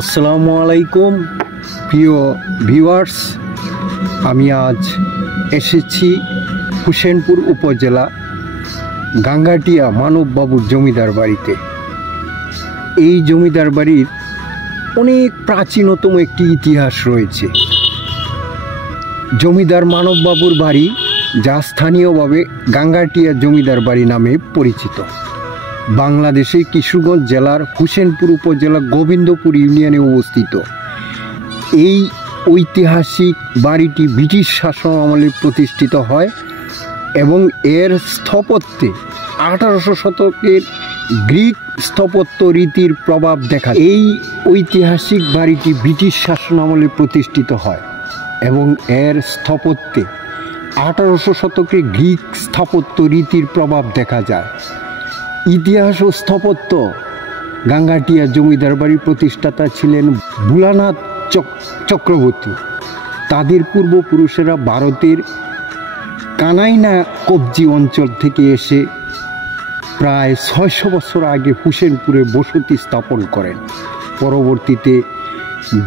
আসসালামু আলাইকুম প্রিয় ভিউয়ার্স, আমি আজ এসেছি হোসেনপুর উপজেলা গাঙ্গাটিয়া মানববাবুর জমিদার বাড়িতে। এই জমিদার বাড়ির অনেক প্রাচীনতম একটি ইতিহাস রয়েছে। জমিদার মানববাবুর বাড়ি, যা স্থানীয়ভাবে গাঙ্গাটিয়া জমিদার বাড়ি নামে পরিচিত, বাংলাদেশের কিশোরগঞ্জ জেলার হোসেনপুর উপজেলা গোবিন্দপুর ইউনিয়নে অবস্থিত। এই ঐতিহাসিক বাড়িটি ব্রিটিশ শাসন আমলে প্রতিষ্ঠিত হয় এবং এর স্থাপত্যে 1800 শতকের গ্রিক স্থাপত্য রীতির প্রভাব দেখা যায়। এই ঐতিহাসিক বাড়িটি ব্রিটিশ শাসন আমলে প্রতিষ্ঠিত হয় এবং এর স্থাপত্যে 1800 শতকে গ্রিক স্থাপত্য রীতির প্রভাব দেখা যায়। ইতিহাস ও স্থাপত্য, গাঙ্গাটিয়া জমিদার বাড়ির প্রতিষ্ঠাতা ছিলেন ভোলানাথ চক্রবর্তী। তাদের পূর্বপুরুষেরা ভারতের কানাইনা কবজি অঞ্চল থেকে এসে প্রায় 600 বছর আগে হোসেনপুরে বসতি স্থাপন করেন। পরবর্তীতে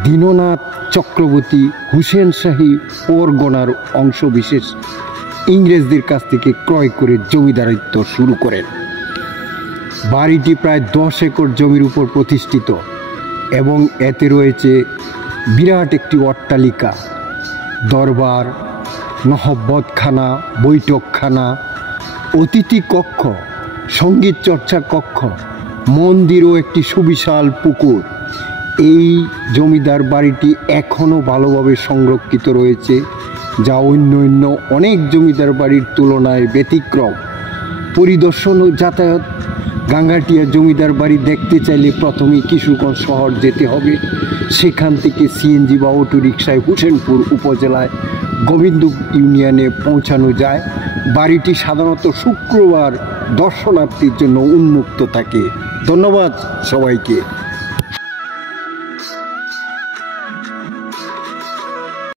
দীননাথ চক্রবর্তী হুসেন শাহী পরগনার অংশবিশেষ ইংরেজদের কাছ থেকে ক্রয় করে জমিদারিত্ব শুরু করেন। বাড়িটি প্রায় 10 একর জমির উপর প্রতিষ্ঠিত এবং এতে রয়েছে বিরাট একটি অট্টালিকা, দরবার, নহবতখানা, বৈঠকখানা, অতিথি কক্ষ, সঙ্গীত চর্চা কক্ষ, মন্দির ও একটি সুবিশাল পুকুর। এই জমিদার বাড়িটি এখনও ভালোভাবে সংরক্ষিত রয়েছে, যা অন্য অনেক জমিদার বাড়ির তুলনায় ব্যতিক্রম। পরিদর্শন ও যাতায়াত, গাঙ্গাটিয়া জমিদার বাড়ি দেখতে চাইলে প্রথমেই কিশোরগঞ্জ শহর যেতে হবে। সেখান থেকে সিএনজি বা অটোরিকশায় হোসেনপুর উপজেলায় গোবিন্দপুর ইউনিয়নে পৌঁছানো যায়। বাড়িটি সাধারণত শুক্রবার দর্শনার্থীর জন্য উন্মুক্ত থাকে। ধন্যবাদ সবাইকে।